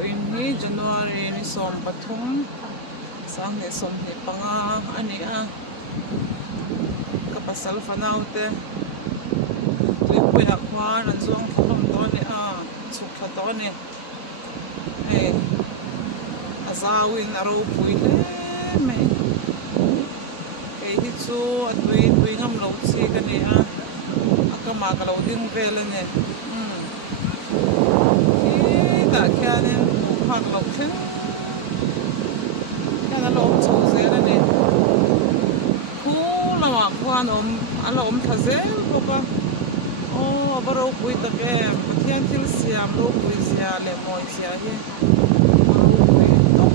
in hi January ni som pathum sang ni som ni panga ani a kapasal fanaute tui pui akwan an zuang thom to ni a chuk tha to ni e azawin aro pui le me ke hi chu atui ngam lo chi ka ni a akama ka lo ding vel ne đã kia nên hoặc lộc chứ kia nó lộc chủ dễ là nè cú là mà qua nó ăn là thật dễ không có ô bà rau bùi tập em bà thiên thiên xiêm rau bùi xia lệ mồi xia hi rau bùi tóc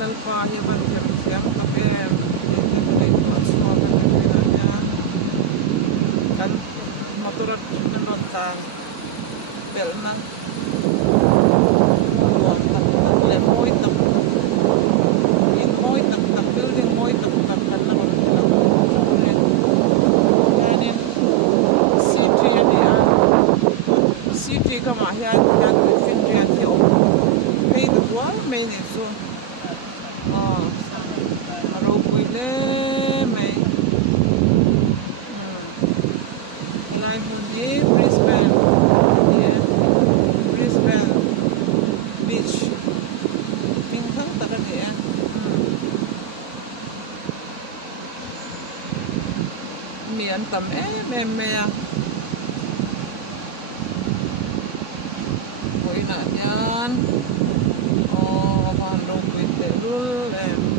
lần qua hi bạn thiên xiêm tập em cái quả xua cái này nha kan motor nó lọt tàn bel na môi tập building môi tập kan na nên city ani city kama hian fin rian hi om mei the wall mei ni so aro puile mei lai hun hi Brisbane beach miền tầm em buổi nạn nhân hoàn đồng quên để luôn em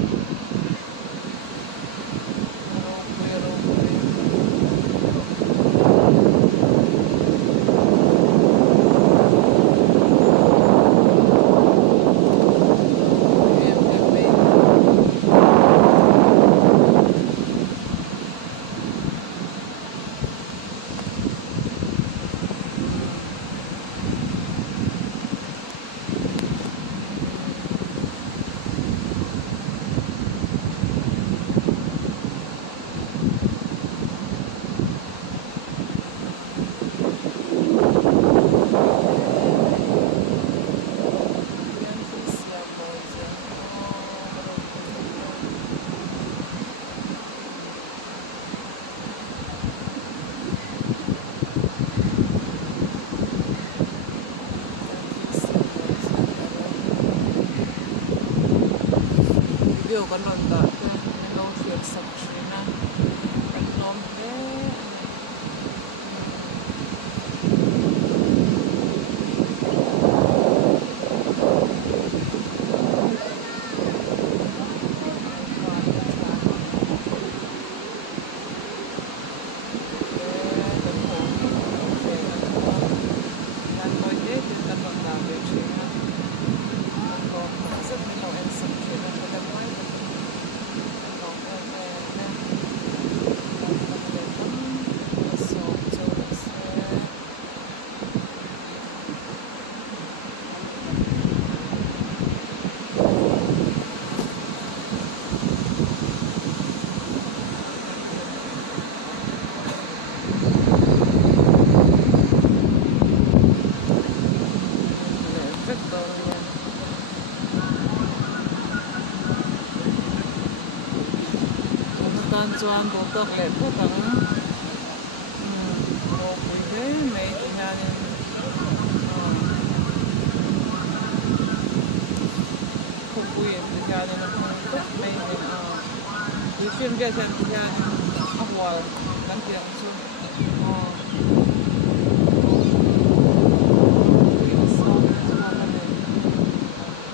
video kan nonda no field section na nom de chuan do tok le photang ro pui he mei hian khu pui hian na tok mei hi film ge san hian a wal kan tiang chu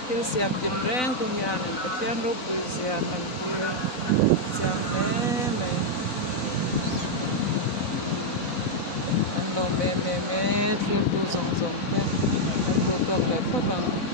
tin siap tim reng tu hian pathian ro pui sian kan mẹ mẹ mẹ, phim tu sòng sòng nha, con được lại phát bằng